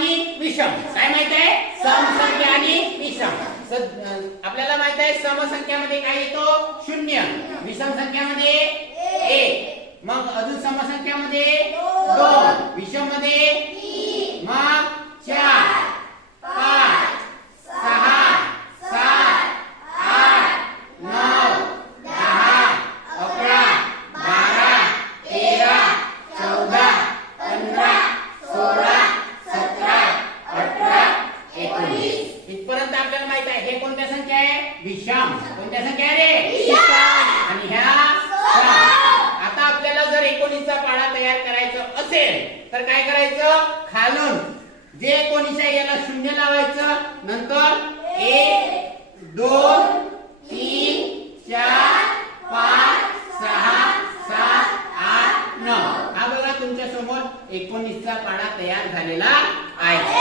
विषम. काय माहीत आहे? समसंख्या आणि विषम. आपल्याला माहीत आहे समसंख्यामध्ये काय येतो? शून्य. विषम संख्यामध्ये एक. मग अजून समसंख्यामध्ये दोन. विषममध्ये मग चार पाच सहा सात आठ नऊ दहा अकरा बारा तेरा चौदा पंधरा सोळा सतरा अठरा एकोणीस इथपर्यंत आपल्याला माहीत आहे हे कोणत्या संख्या आहे? विषम. कोणत्या संख्या आहे रे? आणि ह्या. आता आपल्याला जर एकोणीसचा पाढा तयार करायचं असेल तर काय करायचं? खालून. जे एकोणीस आहे याला शून्य लावायचं. नंतर एक दोन तीन चार पाच सहा सात आठ नऊ. हा बघा तुमच्यासमोर एकोणीसचा पाढा तयार झालेला आहे.